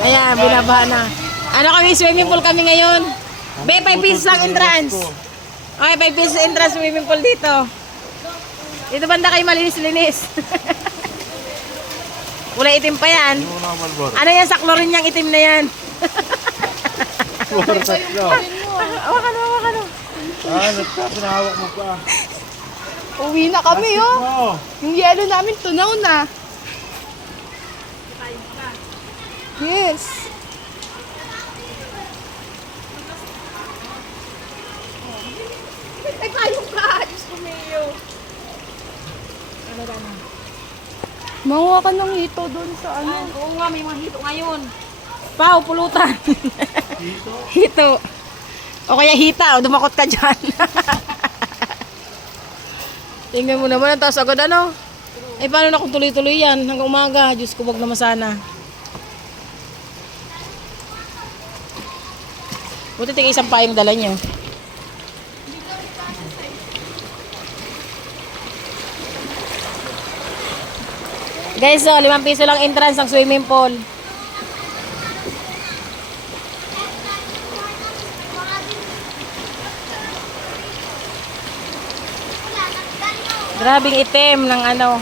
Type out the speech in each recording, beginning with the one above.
Ayan, binabaha na. Ano kami, swimming pool kami ngayon. Be, 5 pesos lang entrance. Okay, 5 pesos entrance swimming pool dito. Dito banda kayo malinis-linis. Kulay itim pa yan. Ano yan, saklorin niyang itim na yan. Hawakan mo, hawakan mo. Pinahawak mo pa. Uwi na kami, oh. Yung yelo namin, tunaw na. Yes. Ay, kayo ka. Diyos ko, Mayo. Manguha ka ng hito doon sa ano. Oo nga, may mga hito ngayon. Pao, pulutan. Hito? Hito. O kaya hita, o dumakot ka dyan. Tingnan mo naman, ang taas agad ano. Eh, paano na kung tuloy-tuloy yan hanggang umaga? Diyos ko, wag naman sana. Buti tingin isang payong dala nyo. Guys, so, 5 piso lang entrance ng swimming pool. Grabing itim ng ano.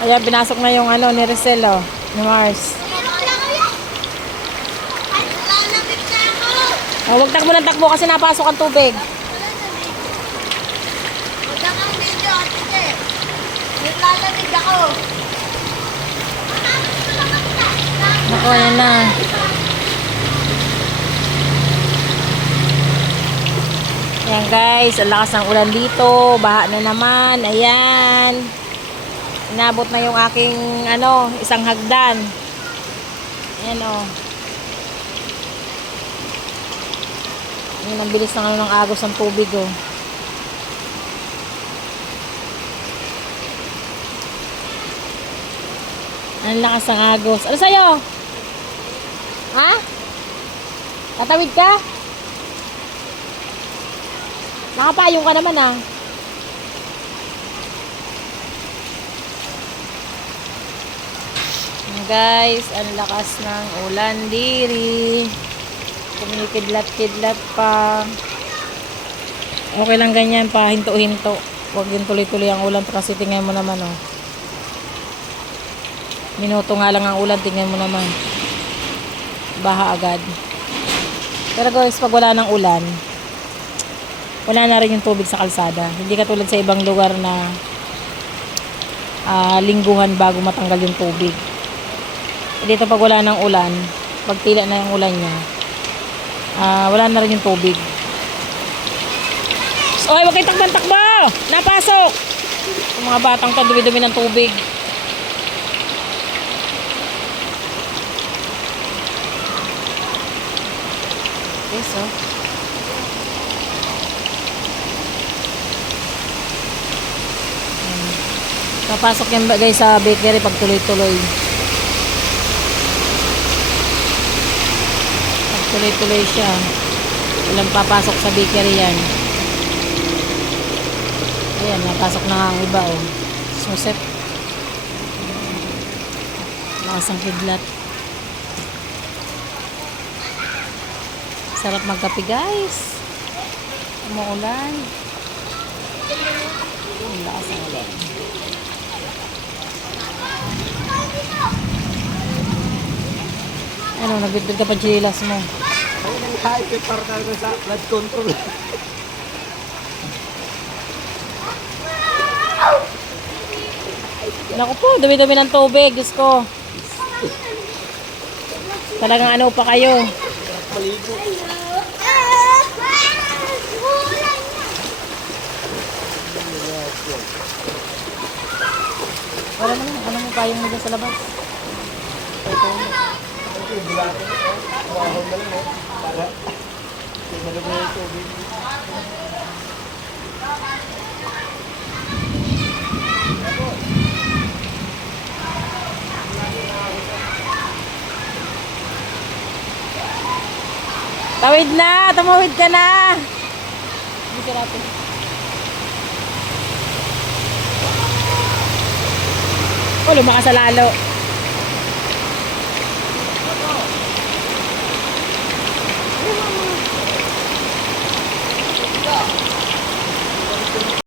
Ayan, pinasok na yung ano ni Rizal, oh, ni Mars. Oh, wag takbo ng takbo kasi napasok ang tubig. Huwag kang video, ate. Naglalamig ako. Naku, ayan na. Ayan guys, ang lakas ng ulan dito. Baha na naman. Ayan. Inabot na yung aking ano, isang hagdan. Ayan o. Ayan, ang bilis ng, ano, ng agos ng tubig o. Ang lakas ng agos. Ano sa'yo? Ha? Tatawid ka? Nakapayong ka naman ah. Guys, ang lakas ng ulan diri. Kumikidlat-kidlat pa. Okay lang ganyan pa, hinto-hinto. Huwag yung tuloy-tuloy ang ulan kasi tingnan mo naman oh. Minuto nga lang ang ulan, tingnan mo naman. Baha agad. Pero guys, pag wala ng ulan, wala na rin yung tubig sa kalsada. Hindi katulad sa ibang lugar na lingguhan bago matanggal yung tubig. Dito pag wala ng ulan, pag tila na yung ulan niya, wala na rin yung tubig. So, oy, wag kayong takbo! Napasok! Yung mga batang to, dumi-dumi ng tubig. Yes, oh. Papasok yan guys sa bakery pag tuloy-tuloy. Pag tuloy-tuloy siya, walang papasok sa bakery yan. Ayan, napasok na ang iba oh. Suset. Lakas ang kidlat. Sarap magkape guys. Umuulan. Ang lakas ang ulan. Ano, nagbitbit ka pa chilas mo. Ay, para tayo sa blood control. Naku po, dumi-dumi ng tubig. Diyos ko. Talagang ano pa kayo. Maligo. Wala mo lang. Ano mo payong mo dyan sa labas? Ito. Bulatin ito. Wahon na lang para malabo yung tubig. Tawid na! Tumawid ka na! Hindi ka natin. Oh, lumakas sa lalo.